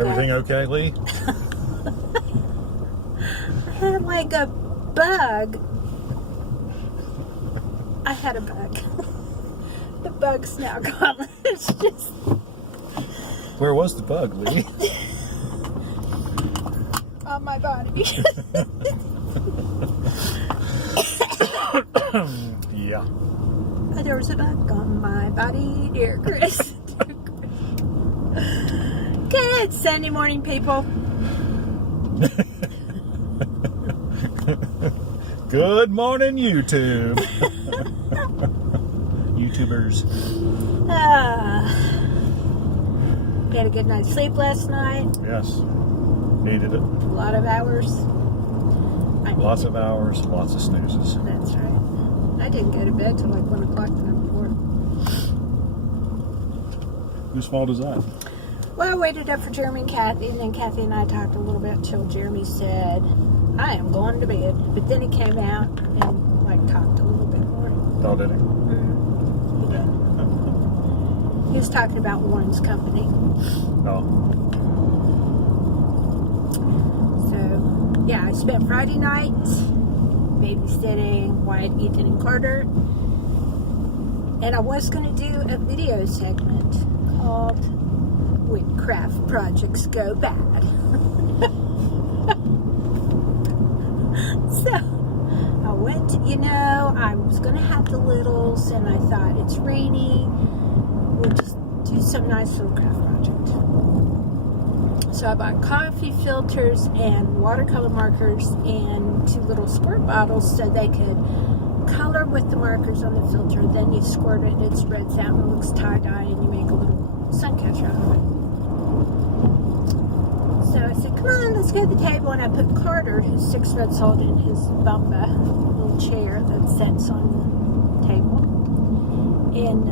Everything okay, Lee? I had like a bug. I had a bug. The bug's now gone. It's just... Where was the bug, Lee? on my body. Yeah. There was a bug on my body, dear Chris. Good Sunday morning, people. Good morning, YouTube. YouTubers. We had a good night's sleep last night. Yes. Needed it. A lot of hours. Lots of hours, lots of snoozes. That's right. I didn't go to bed till like 1 o'clock the night before. Whose fault is that? Well, I waited up for Jeremy and Kathy, and then Kathy and I talked a little bit until Jeremy said, I am going to bed. But then he came out and like talked a little bit more. Oh, did he? He did. He was talking about Warren's company. Oh. So, yeah, I spent Friday night babysitting Wyatt, Ethan, and Carter. And I was going to do a video segment called When Craft Projects Go Bad. So, I went, I was going to have the littles, and I thought it's rainy. We'll just do some nice little craft project. So I bought coffee filters and watercolor markers and 2 little squirt bottles so they could color with the markers on the filter. Then you squirt it, it spreads out and it looks tie-dye, and you make a little sun catcher out of it. So I said, come on, let's go to the table. And I put Carter, who's 6 months old, in his bumba, little chair that sits on the table. And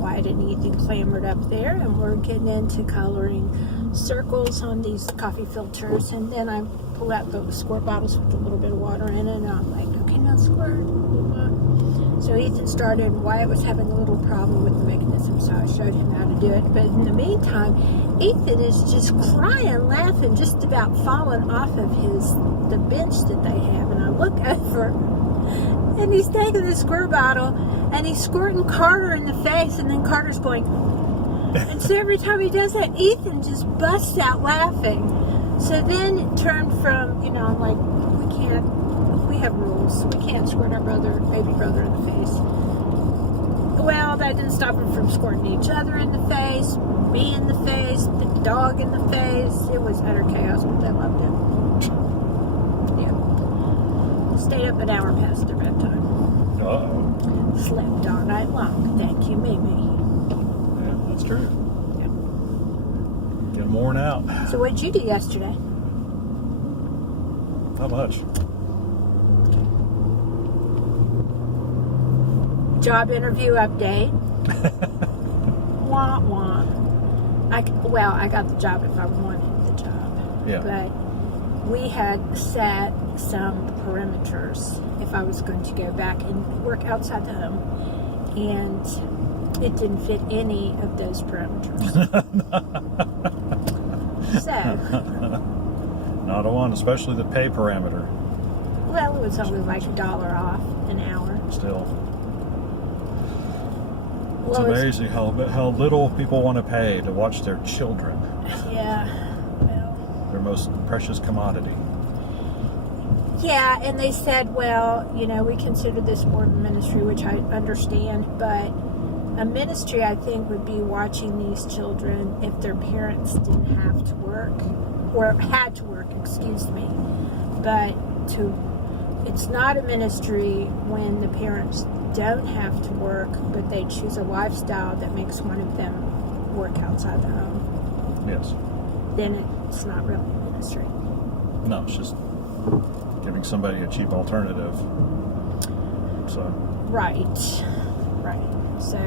Wyatt and Ethan clambered up there, and we're getting into coloring circles on these coffee filters. And then I pull out the squirt bottles with a little bit of water in it, and I'm like, okay, now squirt. So Ethan started, and Wyatt was having a little problem with the mechanism, so I showed him how to do it. But in the meantime, Ethan is just crying, laughing, just about falling off of the bench that they have. And I look over, and he's taking the squirt bottle, and he's squirting Carter in the face, and then Carter's going. And so every time he does that, Ethan just busts out laughing. So then it turned from, I'm like, we have rules. We can't squirt our baby brother in the face. Well, that didn't stop him from squirting each other in the face, me in the face, the dog in the face. It was utter chaos, but they loved it. Yeah. Stayed up an hour past their bedtime. Uh-oh. Slept all night long. Thank you, Mimi. Yeah, that's true. Yeah. Get worn out. So what did you do yesterday? Not much. Job interview update. Wah, wah. I got the job if I wanted the job. Yeah. But we had set some parameters if I was going to go back and work outside the home. And it didn't fit any of those parameters. So. Not a one, especially the pay parameter. Well, it was only like $1 off an hour. Still. It's Well, amazing how little people want to pay to watch their children. Yeah. Well. Their most precious commodity. Yeah, and they said, well, we consider this more of a ministry, which I understand, but a ministry, I think, would be watching these children if their parents didn't have to work, or had to work, excuse me. But it's not a ministry when the parents don't have to work, but they choose a lifestyle that makes one of them work outside the home. Yes. Then it's not really a ministry. No, it's just giving somebody a cheap alternative. So. Right. So,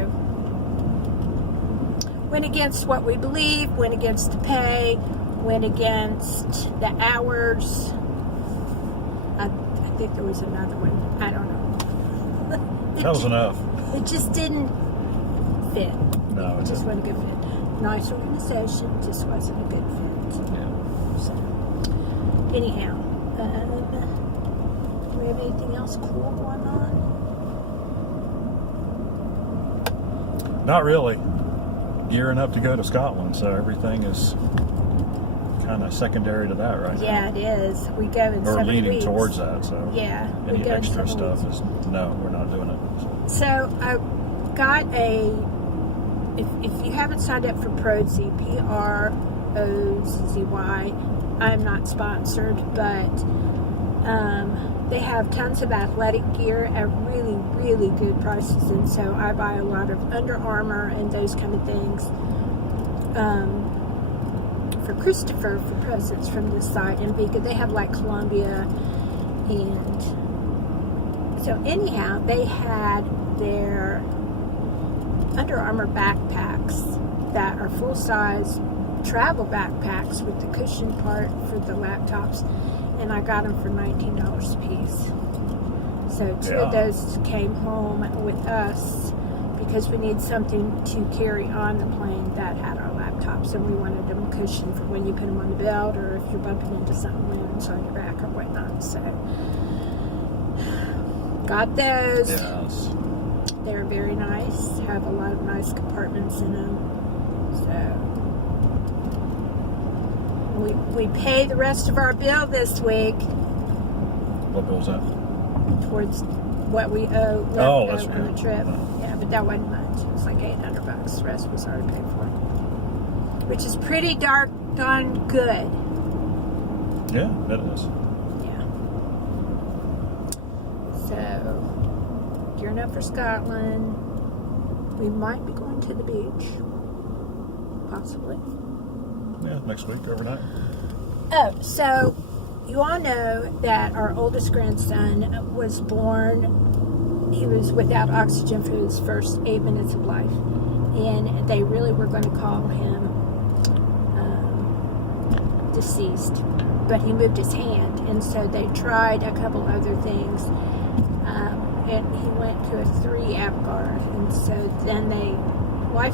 went against what we believe, went against the pay, went against the hours. I think there was another one. I don't know. That was enough. It just didn't fit. No, It just wasn't a good fit. nice organization, just wasn't a good fit. Yeah. So, anyhow, do we have anything else cool going on? Not really. Gearing up to go to Scotland, so everything is kind of secondary to that right Yeah, it is. We go in now. Or 7 leading weeks. towards that, so Yeah, we any go in extra 7 stuff weeks. is no, we're not doing it. So I got if you haven't signed up for Prozzy, Prozzy, I'm not sponsored, but they have tons of athletic gear at really, really good prices, and so I buy a lot of Under Armour and those kind of things for Christopher for presents from this site, and because they have like Columbia, and so anyhow, they had their Under Armour backpacks that are full-size travel backpacks with the cushion part for the laptops, and I got them for $19 a piece. So two of those came home with us because we need something to carry on the plane that had our laptops, and we wanted them cushioned for when you put them on the belt or if you're bumping into something when it's on your back or whatnot. So got those. Yes. They're very nice. Have a lot of nice compartments in them. So we pay the rest of our bill this week What bill's that? towards what we owe left Oh, that's on good. the trip. Yeah, but that wasn't much. It was like $800. The rest was already paid for, which is pretty darn good. Yeah, that is. Yeah. So, gearing up for Scotland. We might be going to the beach. Possibly. Yeah, next week, overnight. Oh, so you all know that our oldest grandson was born, he was without oxygen for his first 8 minutes of life. And they really were going to call him deceased. But he moved his hand, and so they tried a couple other things. And he went to a 3 Apgar, and so then they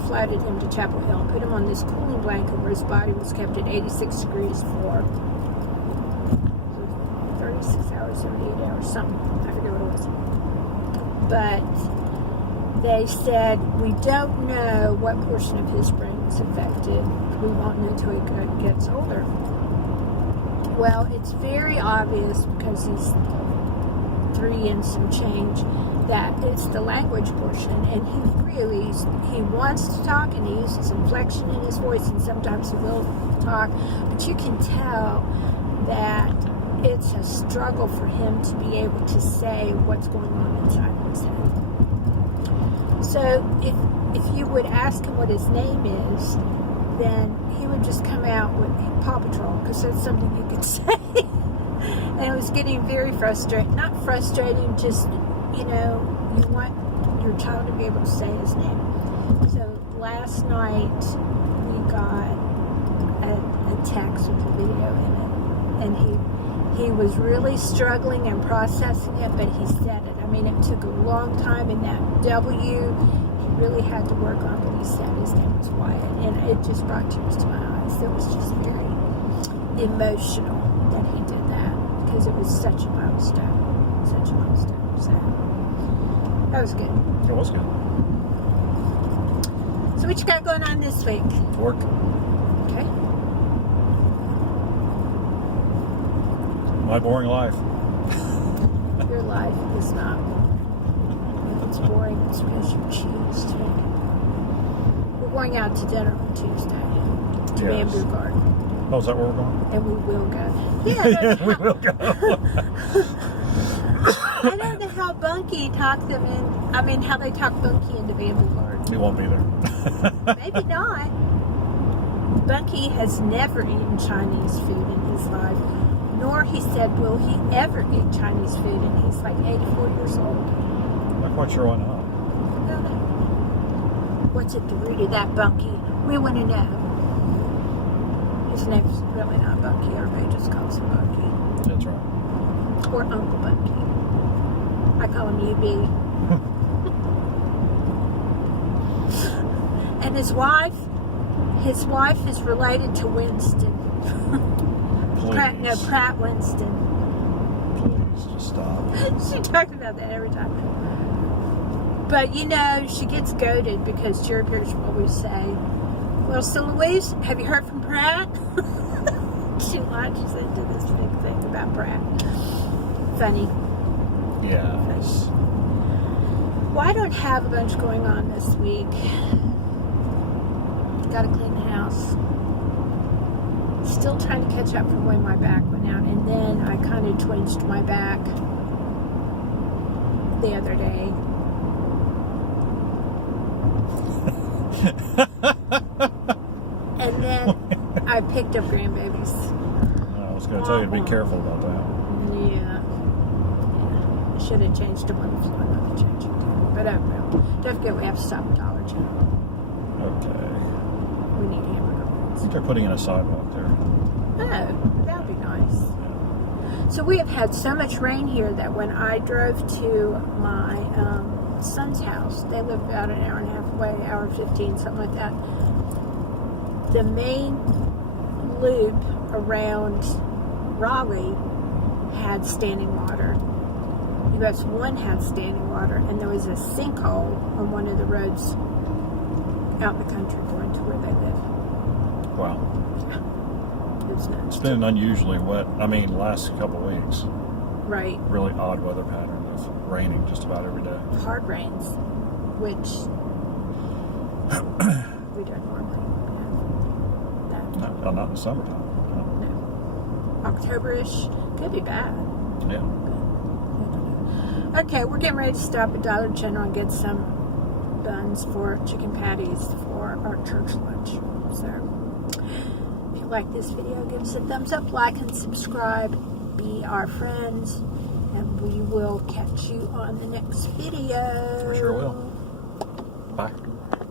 flighted him to Chapel Hill, put him on this cooling blanket where his body was kept at 86 degrees for 36 hours or 8 hours, something. I forget what it was. But they said, we don't know what portion of his brain was affected. We won't know until he gets older. Well, it's very obvious because he's 3 and some change that it's the language portion, and he wants to talk, and he uses inflection in his voice, and sometimes he will talk, but you can tell that it's a struggle for him to be able to say what's going on inside his head. So if you would ask him what his name is, then he would just come out with Paw Patrol, because that's something you could say. And it was getting very frustrating. Not frustrating, just, you want your child to be able to say his name. So last night we got a text with a video in it, and he was really struggling and processing it, but he said it. I mean, it took a long time, and that W he really had to work on, but he said his name was Wyatt, and it just brought tears to my eyes. It was just very emotional that he did that, because it was such a milestone. So that was good. It was good. So what you got going on this week? Work. Okay. My boring life. Your life is not. If it's boring, it's because you choose to. We're going out to dinner on Tuesday to Yes. Bamboo Garden, Oh, is that where we're going? and we will go. Yeah, We will go. I don't know how Bunky talked them in. I mean, how they talked Bunky into Bamboo Garden. He won't be there. Maybe not. Bunky has never eaten Chinese food in his life, nor he said will he ever eat Chinese food, and he's like 84 years old. I'm not quite sure why not. I don't know. What's at the root of that, Bunky? We want to know. His name's really not Bunky. Everybody just calls him Bunky. That's right. Or Uncle Bunky. I call him UB. And his wife His wife is related to Winston. Please. Pratt Winston. Please, just stop. She talks about that every time. But you know, she gets goaded because Jerry Pierce will always say, "Well, so Louise, have you heard from Pratt?" She launches into this big thing about Pratt. Funny. Yeah. Well, I don't have a bunch going on this week. Gotta clean the house. Still trying to catch up from when my back went out. And then I kind of twinged my back the other day. And then I picked up grandbabies. I was going to tell you to be careful about that. Yeah. I should have changed them on the floor, not the changing table. But I will. Don't forget we have to stop at Dollar General. Okay. We need hamburger I buns. think they're putting in a sidewalk there. Oh, that would be nice. So we have had so much rain here that when I drove to my son's house, they live about an hour and a half away, hour 15, something like that. The main loop around Raleigh had standing water. US 1 had standing water, and there was a sinkhole on one of the roads out in the country going to where they live. Wow. It was nuts. It's been unusually wet. I mean, last couple of weeks. Right. Really odd weather pattern of raining just about every day. Hard rains, which we don't normally have. No, not in the summertime. No. October-ish could be bad. Yeah. Okay, we're getting ready to stop at Dollar General and get some buns for chicken patties for our church lunch. So, if you like this video, give us a thumbs up, like, and subscribe. Be our friends, and we will catch you on the next video. We sure will. Bye.